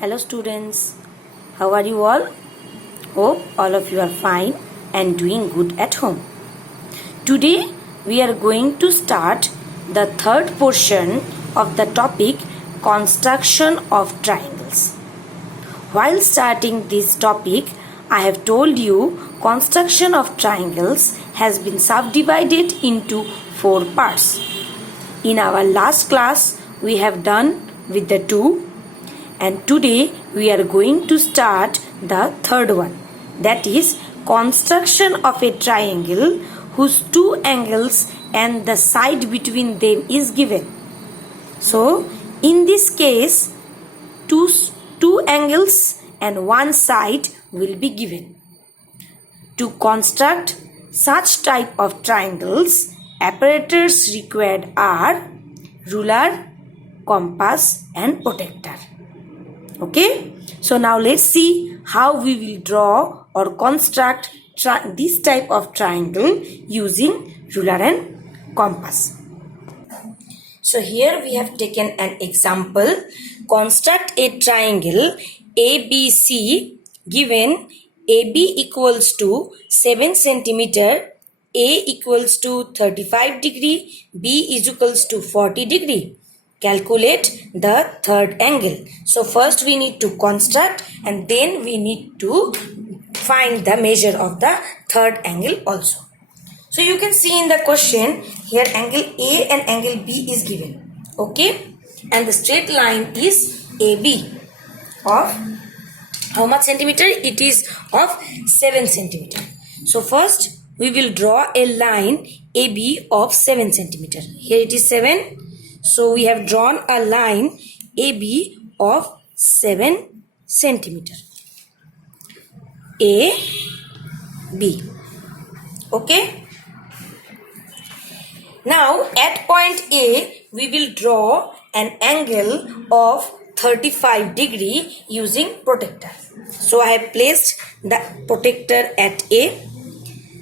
Hello students, how are you all? Hope all of you are fine and doing good at home. Today we are going to start the third portion of the topic construction of triangles. While starting this topic, I have told you construction of triangles has been subdivided into 4 parts. In our last class we have done with the 2, and today we are going to start the third one, that is construction of a triangle whose 2 angles and the side between them is given. So in this case two angles and 1 side will be given. To construct such type of triangles, apparatus required are ruler, compass and protractor. Okay, so now let's see how we will draw or construct this type of triangle using ruler and compass. So here we have taken an example. Construct a triangle ABC given AB equals to 7 centimeter, A equals to 35 degree, B is equals to 40 degree. Calculate the third angle. So first we need to construct and then we need to find the measure of the third angle also. So you can see in the question here angle A and angle B is given. Okay, and the straight line is AB of how much centimeter? It is of 7 centimeter. So first we will draw a line AB of 7 centimeter. Here it is 7. So we have drawn a line AB of 7 centimeter. A, B. Okay. Now at point A, we will draw an angle of 35 degree using protractor. So I have placed the protractor at A.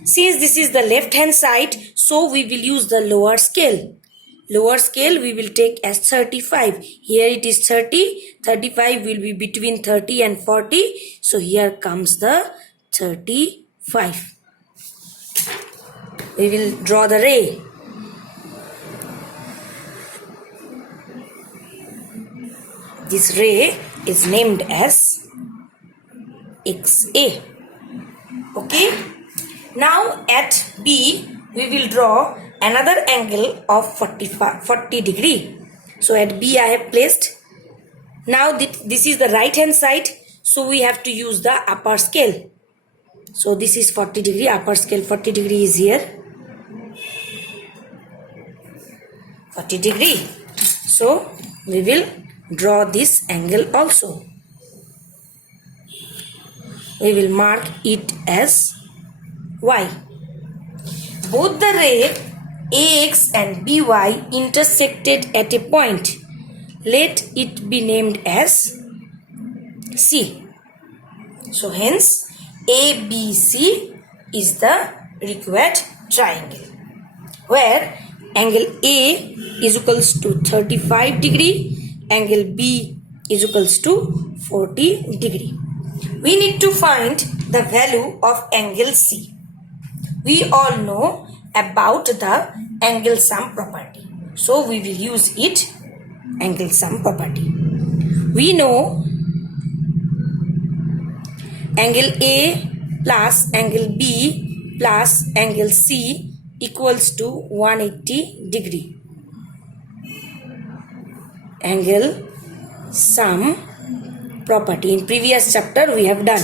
Since this is the left hand side, so we will use the lower scale. Lower scale we will take as 35. Here it is 30. 35 will be between 30 and 40. So here comes the 35. We will draw the ray. This ray is named as XA. Okay. Now at B we will draw another angle of 40 degree. So at B I have placed. Now this is the right hand side. So we have to use the upper scale. So this is 40 degree. Upper scale 40 degree is here. 40 degree. So we will draw this angle also. We will mark it as Y. Both the ray AX and BY intersected at a point. Let it be named as C. So hence ABC is the required triangle, where angle A is equals to 35 degree, angle B is equals to 40 degree. We need to find the value of angle C. We all know about the angle sum property. So we will use it, angle sum property. We know angle A plus angle B plus angle C equals to 180 degree. Angle sum property. In previous chapter we have done.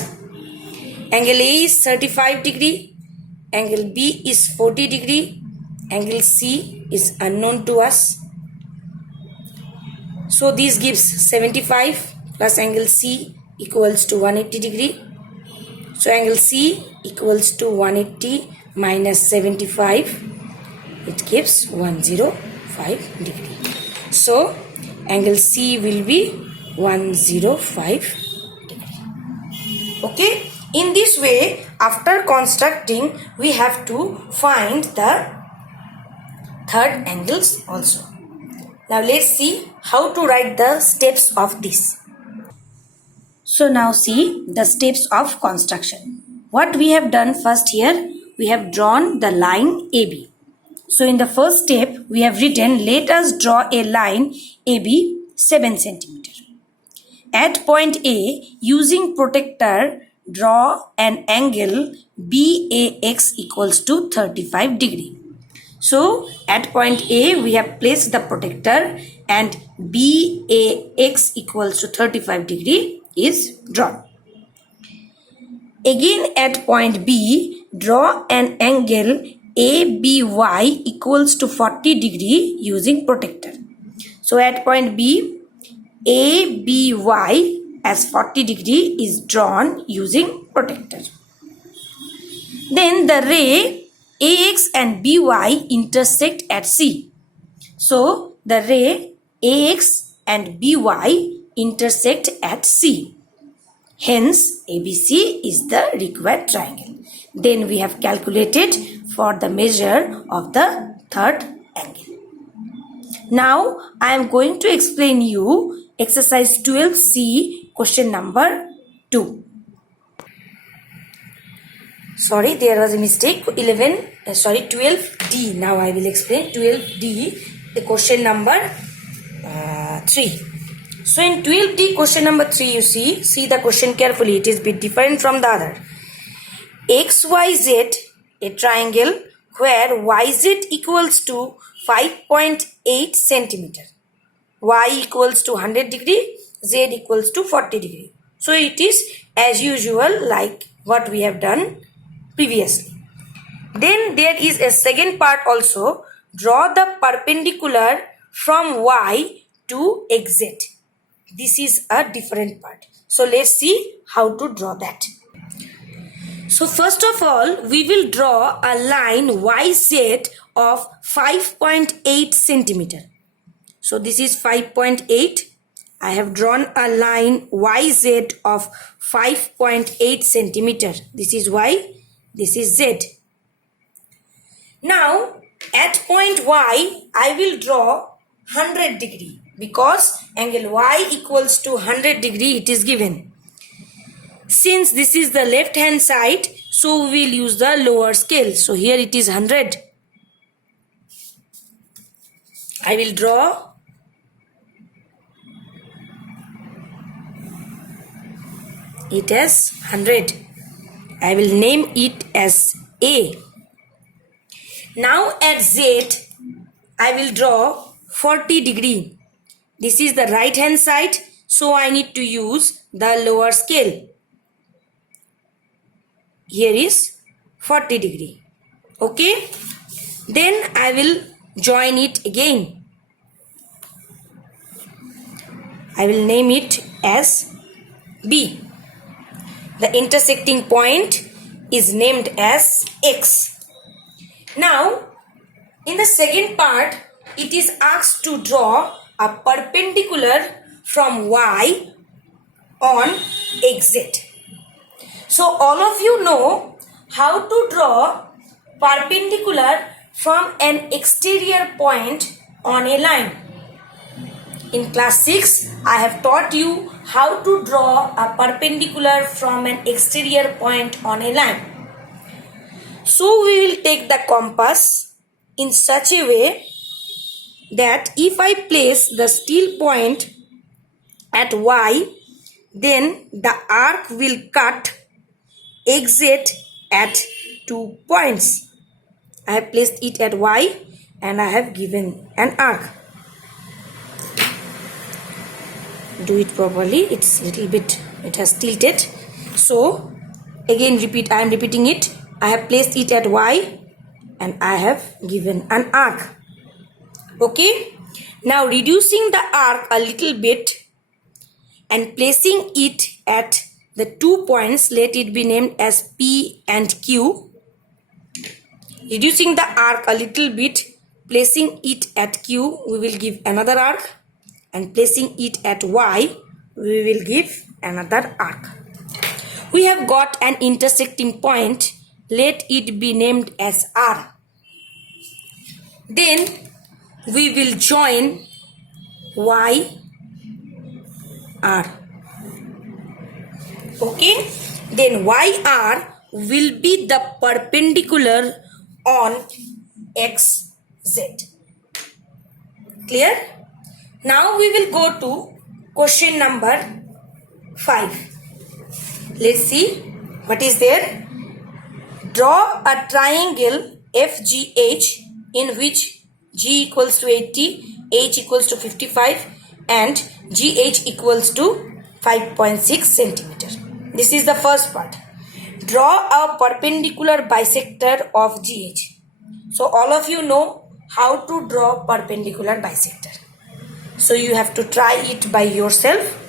Angle A is 35 degree. Angle B is 40 degree. Angle C is unknown to us. So this gives 75 plus angle C equals to 180 degree. So angle C equals to 180 minus 75. It gives 105 degree. So angle C will be 105 degree. Okay. In this way, after constructing, we have to find the third angles also. Now let's see how to write the steps of this. So now see the steps of construction. What we have done first here, we have drawn the line AB. So in the first step, we have written, let us draw a line AB 7 centimeter. At point A, using protractor, draw an angle BAX equals to 35 degree. So at point A, we have placed the protractor and BAX equals to 35 degree is drawn. Again at point B, draw an angle ABY equals to 40 degree using protractor. So at point B, ABY as 40 degree is drawn using protractor. Then the ray AX and BY intersect at C. So the ray AX and BY intersect at C. Hence ABC is the required triangle. Then we have calculated for the measure of the third angle. Now I am going to explain you exercise 12C question number 2. Sorry, there was a mistake. 12D. Now I will explain 12D, the question number 3. So in 12D question number 3, you see the question carefully. It is a bit different from the other. XYZ, a triangle where YZ equals to 5.8 centimeter. Y equals to 100 degree, Z equals to 40 degree. So it is as usual like what we have done previously. Then there is a second part also. Draw the perpendicular from Y to XZ. This is a different part. So let's see how to draw that. So first of all, we will draw a line YZ of 5.8 centimeter. So this is 5.8. I have drawn a line YZ of 5.8 centimeter. This is Y, this is Z. Now at point Y, I will draw 100 degree because angle Y equals to 100 degree it is given. Since this is the left hand side, so we will use the lower scale. So here it is 100. I will draw it as 100. I will name it as A. Now at Z, I will draw 40 degree. This is the right hand side, so I need to use the lower scale. Here is 40 degree. Okay. Then I will join it again. I will name it as B. The intersecting point is named as X. Now, in the second part, it is asked to draw a perpendicular from Y on XZ. So, all of you know how to draw perpendicular from an exterior point on a line. In class 6, I have taught you how to draw a perpendicular from an exterior point on a line. So we will take the compass in such a way that if I place the steel point at Y, then the arc will cut exit at 2 points. I have placed it at Y and I have given an arc. Do it properly. It's a little bit, it has tilted. So again I am repeating it. I have placed it at Y and I have given an arc. Okay. Now reducing the arc a little bit and placing it at the 2 points, let it be named as P and Q. Reducing the arc a little bit, placing it at Q, we will give another arc, and placing it at Y, we will give another arc. We have got an intersecting point, let it be named as R. Then we will join Y, R. Okay, then YR will be the perpendicular on XZ. Clear? Now we will go to question number 5. Let's see what is there. Draw a triangle FGH in which G equals to 80, H equals to 55 and GH equals to 5.6 centimeter. This is the first part. Draw a perpendicular bisector of GH. So all of you know how to draw perpendicular bisector. So you have to try it by yourself.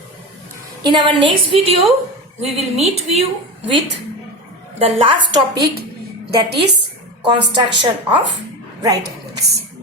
In our next video, we will meet you with the last topic, that is construction of right angles.